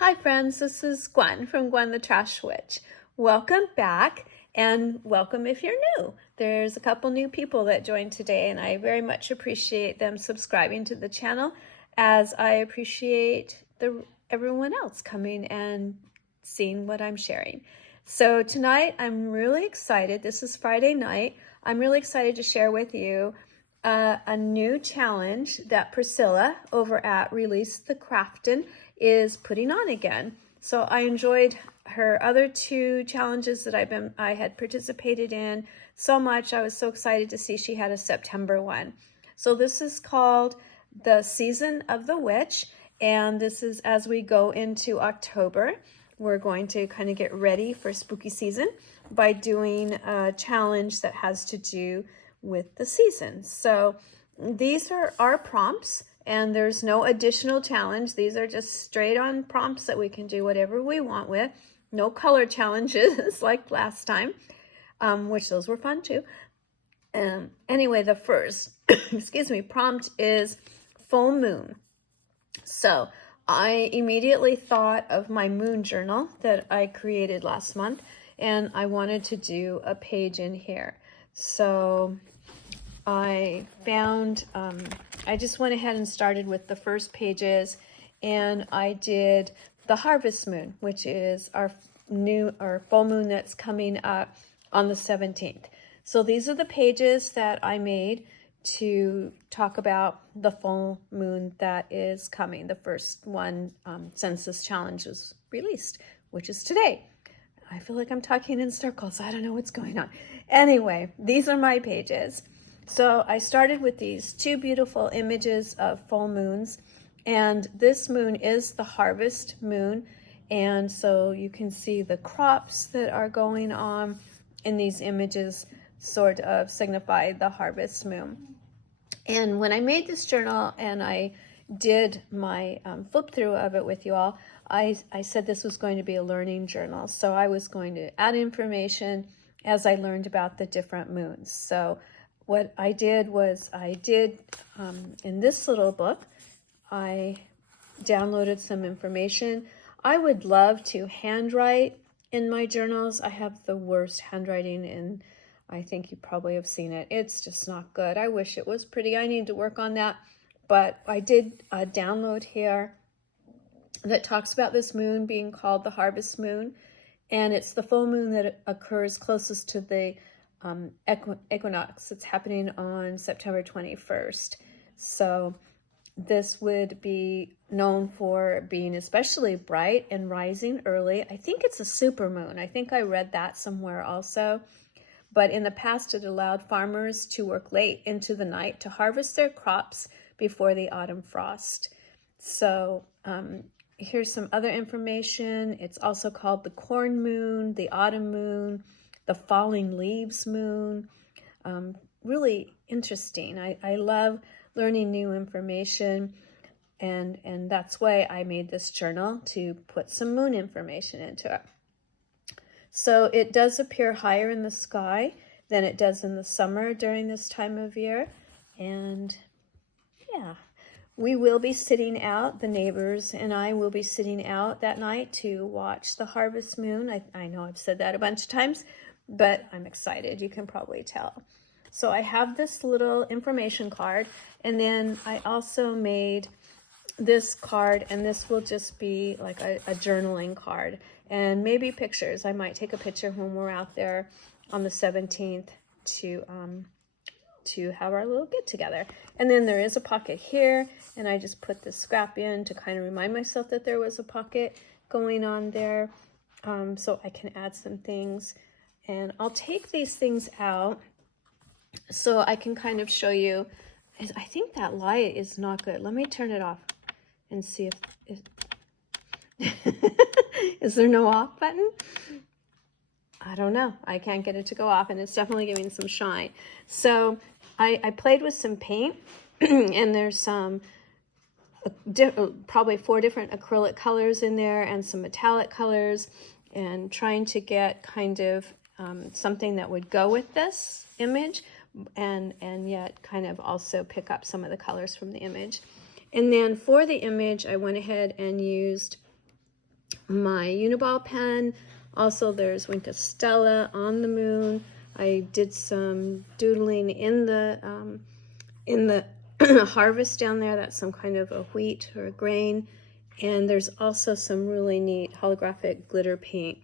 Hi friends, this is Gwen from Gwen the Trash Witch. Welcome back and welcome if you're new. There's a couple new people that joined today and I very much appreciate them subscribing to the channel as I appreciate everyone else coming and seeing what I'm sharing. So tonight I'm really excited. This is Friday night. I'm really excited to share with you a new challenge that Priscilla over at Release the Craftin' is putting on again. So I enjoyed her other two challenges that I had participated in so much. I was so excited to see she had a September one. So this is called the Season of the Witch, and this is as we go into October. We're going to kind of get ready for spooky season by doing a challenge that has to do with the seasons. So these are our prompts and there's no additional challenge. These are just straight on prompts that we can do whatever we want with. No color challenges like last time, which those were fun too. Anyway, the first, excuse me, prompt is full moon. So I immediately thought of my moon journal that I created last month and I wanted to do a page in here. So I found, I just went ahead and started with the first pages and I did the harvest moon, which is our full moon that's coming up on the 17th. So these are the pages that I made to talk about the full moon that is coming. The first one since this challenge was released, which is today. I feel like I'm talking in circles. I don't know what's going on. Anyway, these are my pages. So I started with these two beautiful images of full moons, and this moon is the harvest moon. And so you can see the crops that are going on in these images sort of signify the harvest moon. And when I made this journal and I did my flip through of it with you all, I said this was going to be a learning journal. So I was going to add information as I learned about the different moons. So what I did was in this little book, I downloaded some information. I would love to handwrite in my journals. I have the worst handwriting and I think you probably have seen it. It's just not good. I wish it was pretty. I need to work on that. But I did a download here that talks about this moon being called the harvest moon. And it's the full moon that occurs closest to the equinox. It's happening on September 21st. So this would be known for being especially bright and rising early. I think it's a super moon. I think I read that somewhere also. But in the past, it allowed farmers to work late into the night to harvest their crops before the autumn frost. So here's some other information. It's also called the corn moon, the autumn moon, the falling leaves moon. Really interesting. I love learning new information, and that's why I made this journal, to put some moon information into it. So it does appear higher in the sky than it does in the summer during this time of year. And yeah, we will be sitting out, the neighbors and I will be sitting out that night to watch the harvest moon. I know I've said that a bunch of times, but I'm excited. You can probably tell. So I have this little information card, and then I also made this card, and this will just be like a journaling card and maybe pictures. I might take a picture when we're out there on the 17th to have our little get together. And then there is a pocket here, and I just put this scrap in to kind of remind myself that there was a pocket going on there, so I can add some things. And I'll take these things out so I can kind of show you. I think that light is not good. Let me turn it off and see if is there no off button? I don't know. I can't get it to go off, and it's definitely giving some shine. So I played with some paint, and there's some probably 4 different acrylic colors in there and some metallic colors, and trying to get kind of something that would go with this image and yet kind of also pick up some of the colors from the image. And then for the image, I went ahead and used my Uniball pen. Also, there's Winka Stella on the moon. I did some doodling in the harvest down there. That's some kind of a wheat or a grain. And there's also some really neat holographic glitter paint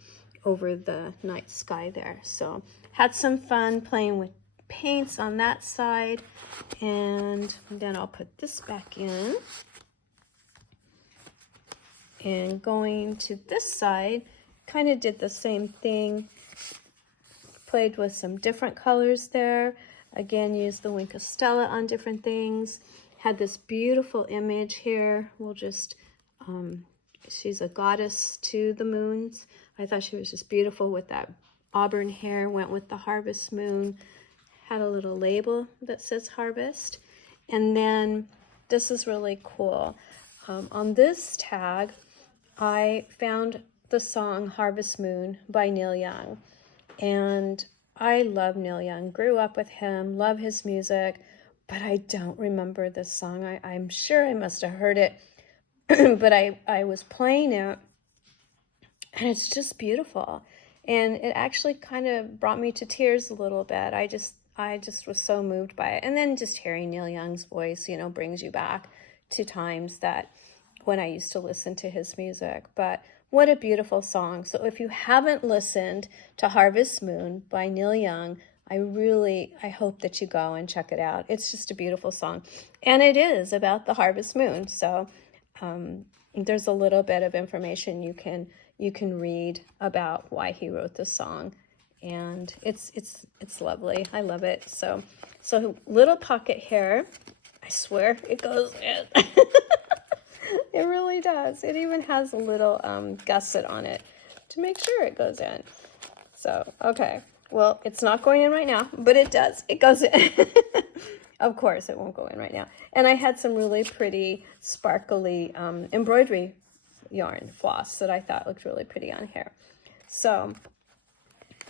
over the night sky there. So had some fun playing with paints on that side. And then I'll put this back in. And going to this side, kind of did the same thing. Played with some different colors there. Again, used the Winka Stella on different things. Had this beautiful image here. We'll just, she's a goddess to the moons. I thought she was just beautiful with that auburn hair. Went with the harvest moon. Had a little label that says harvest. And then this is really cool. On this tag, I found the song Harvest Moon by Neil Young. And I love Neil Young, grew up with him, love his music, but I don't remember this song. I'm sure I must have heard it, but I was playing it, and it's just beautiful. And it actually kind of brought me to tears a little bit. I just was so moved by it. And then just hearing Neil Young's voice, you know, brings you back to times that when I used to listen to his music. But what a beautiful song. So if you haven't listened to Harvest Moon by Neil Young, I hope that you go and check it out. It's just a beautiful song. And it is about the harvest moon. So there's a little bit of information you can read about why he wrote the song. And it's lovely. I love it. So little pocket here. I swear it goes in. It really does. It even has a little gusset on it to make sure it goes in. So, okay. Well, it's not going in right now, but it does. It goes in. Of course, it won't go in right now. And I had some really pretty sparkly embroidery yarn floss that I thought looked really pretty on here. So,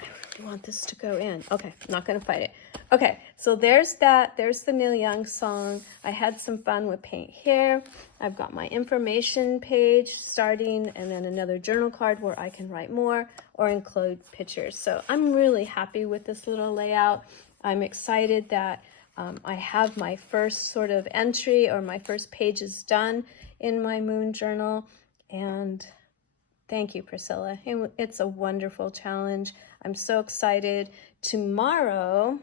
I really want this to go in. Okay, I'm not going to fight it. Okay, so there's that. There's the Neil Young song. I had some fun with paint here. I've got my information page starting, and then another journal card where I can write more or include pictures. So I'm really happy with this little layout. I'm excited that I have my first sort of entry, or my first pages done in my moon journal. And thank you, Priscilla. It's a wonderful challenge. I'm so excited. Tomorrow,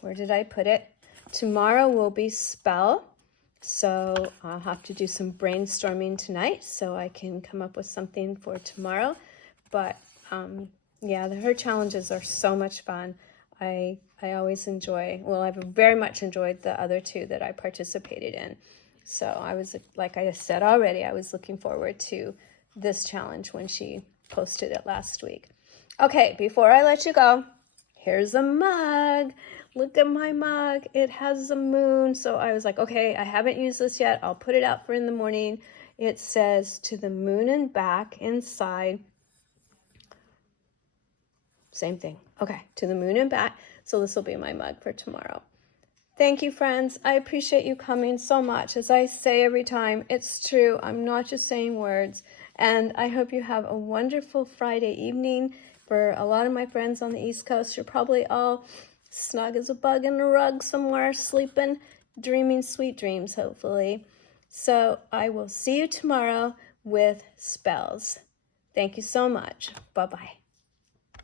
where did I put it? Tomorrow will be spell. So I'll have to do some brainstorming tonight so I can come up with something for tomorrow. But yeah, her challenges are so much fun. I always enjoy, well, I've very much enjoyed the other two that I participated in. So I was, like I said already, I was looking forward to this challenge when she posted it last week. Okay, before I let you go, here's a mug. Look at my mug. It has a moon. So I was like, okay, I haven't used this yet. I'll put it out for in the morning. It says to the moon and back inside. Same thing. Okay, to the moon and back. So this will be my mug for tomorrow. Thank you, friends. I appreciate you coming so much. As I say every time, it's true. I'm not just saying words. And I hope you have a wonderful Friday evening. For a lot of my friends on the East Coast, you're probably all snug as a bug in a rug somewhere, sleeping, dreaming sweet dreams, hopefully. So I will see you tomorrow with spells. Thank you so much. Bye-bye.